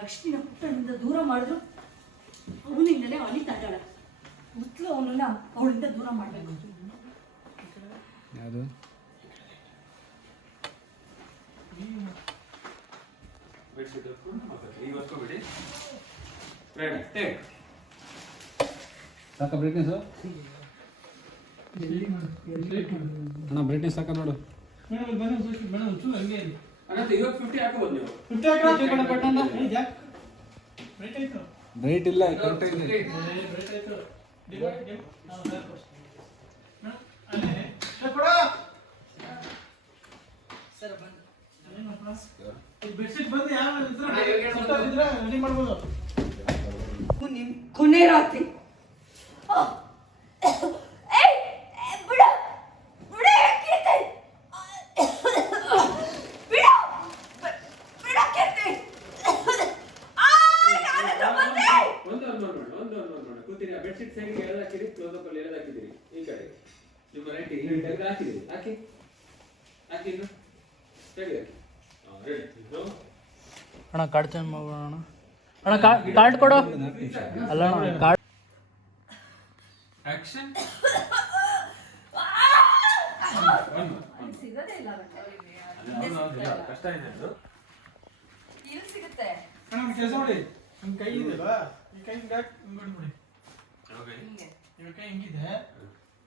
ಲಕ್ಷ್ಮಿನ ಪುಟ್ಟನಿಂದ ದೂರ ಮಾಡಿದ್ರು ಅವನಿಂದಲೇ ಅನಿತಾ ಇದ್ದಾಳೆ. ಮೊದಲು ಅವನನ್ನ ಅವಳಿಂದ ದೂರ ಮಾಡಬೇಕು. ಯಾವುದು ಸಾಕ ಬ್ರೈಟ್ನೆಸ್ ಅಣ್ಣ ಬ್ರೈಟ್ನೆಸ್ ಸಾಕ ನೋಡು. ಬ್ರೈಟ್ ಇಲ್ಲ ಕರೆಕ್ಟ್ ಆಗಿದೆ. ಕೊನೆ ರಾತ್ರಿ ಬೆಡ್ಶೀಟ್ ಸೈಡ್ ಎಳೆದಾಕಿರಿ, ಕ್ಲೋಸ್ ಅಪ್ ಅಲ್ಲಿ ಎಳೆದಾಕಿದಿರಿ. ಈ ಕಡೆ ನಿಮ್ಮ ರೈಟ್ ತೆಗೆದು ಹಾಕಿದಿರಿ. ಹಾಕಿ ಹಾಕಿ ಇನ್ನು ತೆಗೆದು ಹಾಕಿ. ರೆಡಿ. ಅಣ್ಣ ಕಾರ್ಡ್ ಚೇಂಜ್ ಮಾಡೋಣ ಅಣ್ಣ. ಕಾರ್ಡ್ ಕೊಡು. ಅಲ್ಲ ಅಣ್ಣ ಕಾರ್ಡ್. ಆಕ್ಷನ್. ಸಿಗದೇ ಇಲ್ಲ. ಕಷ್ಟ ಇದೆ ಅದು. ಇಲ್ಲಿ ಸಿಗುತ್ತೆ. ಅಣ್ಣ ಕೆಲಸ ಮಾಡಿ. ನಿಮ್ಮ ಕೈ ಇದೆಯಲ್ಲ, ಈ ಕೈ ಹಿಂಗೆ ನೋಡಿ. ಇವ್ರ ಕೈ ಹಿಂಗಿದೆ,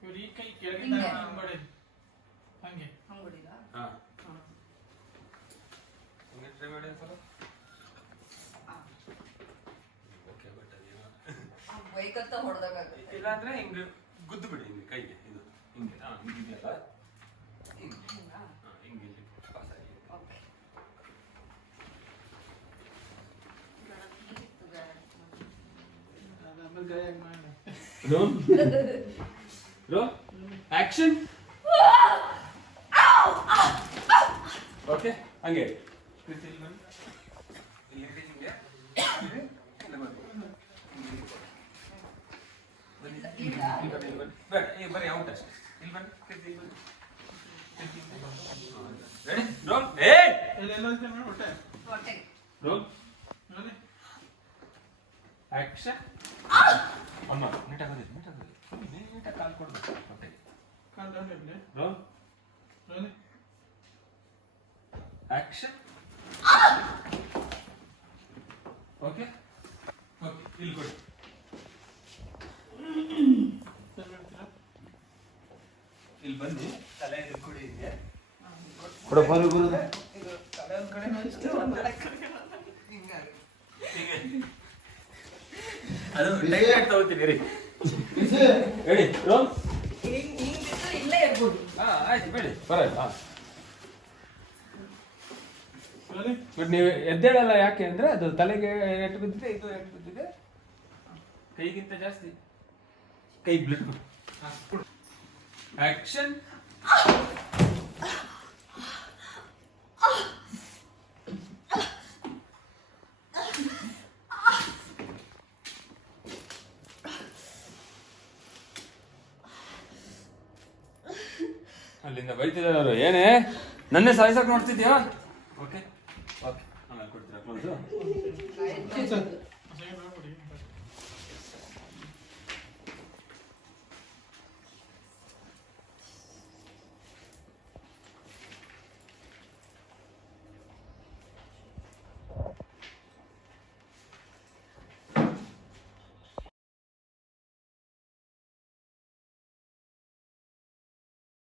ಇವ್ರ ಈ ಕೈ ಕೆಳಗಿಂದ ಮಾಡಿ ಹಂಗೆ ಹಂಗೊಡಿಲ್ಲ. ಹಿಂಗೆ ಟ್ರೈ ಮಾಡಿ ಸರ್. ಓಕೆ ಬಟ್ ಅದೇನೋ ಬೈಕತ್ತ ಹೊಡೆದಾಗ ಇಲ್ಲ ಅಂದ್ರೆ ಹಿಂಗೆ ಗುದ್ದು ಬಿಡಿ ಹಿಂಗೆ ಕೈಗೆ. ಇದು ಹಿಂಗೆ ಹಿಂಗಿದೆಯಲ್ಲ, ಹಿಂಗೆ ಹಿಂಗೆ ಇಲ್ಲಿ ಪಾಸ್ ಆಗಿ. ಓಕೆ ಆಮೇಲೆ ಗಾಯ ಮಾಡಿ. Rho action. ಓಕೆ ಹಂಗೆ ಬರೀ ಔಟ್ ಅಷ್ಟೇ. ಇಲ್ಲಿ ಬನ್ನಿ. Ready roll. Roll action. ಅಮ್ಮ ನೀಟಾಗಿ ನೀಟಾಗಿ ಕಾಲ್ ಕೊಡ್ಬೇಕು. Roll action. ಓಕೆ ಓಕೆ ಇಲ್ಲಿ ಕೊಡಿ. ಇಲ್ಲಿ ಬನ್ನಿ. ತಲೆ ಇದು ಕೊಡಿ. ಇದೆ ಕೊಡು ಬರು ಬರು. ತಲೆ ಒಂದು ಕಡೆ ಅದು ಟೈಟ್ ತಗೋತೀನಿ ರೀ. ಹೇಳಿ ರೋಲ್. ಇಲ್ಲೇ ಇರ್ಬೋದು. ಆಯ್ತು ಬೇಡಿ ಬರಲ್ಲ. ಬಟ್ ನೀವು ಎದ್ದೇಳಲ್ಲ. ಯಾಕೆ ಅಂದ್ರೆ ಅದು ತಲೆಗೆ ಎಟ್ಟು ಬಿದ್ದಿದೆ, ಇದು ಎಟ್ಟು ಬಿದ್ದಿದೆ. ಕೈಗಿಂತ ಜಾಸ್ತಿ ಕೈ ಬ್ಲಡ್. ಆಕ್ಷನ್. ಅಲ್ಲಿಂದ ಬೈತಿದ್ದಾರೆ ಅವರು. ಏನೇ ನನ್ನೇ ಸಾಯಿಸಕ್ ನೋಡ್ತಿದ್ಯಾ? ಓಕೆ ಓಕೆ ಆಮೇಲೆ ಕೊಡ್ತೀರಾ ಕ್ಲೋಸು.